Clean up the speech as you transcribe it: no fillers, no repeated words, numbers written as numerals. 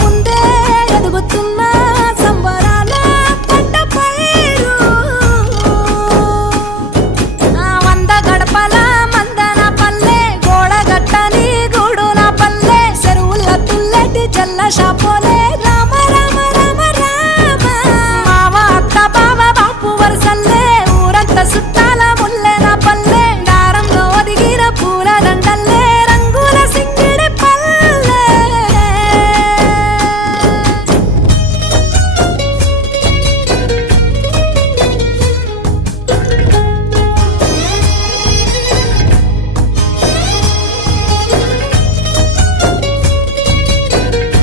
ముందే ఎదుగుతున్న సంబరాల పంట పైరు వంద గడపల మందన పల్లె గోడ గట్టని గూడున పల్లె చెరువుల తుల్లటి జల్ల షాపోలే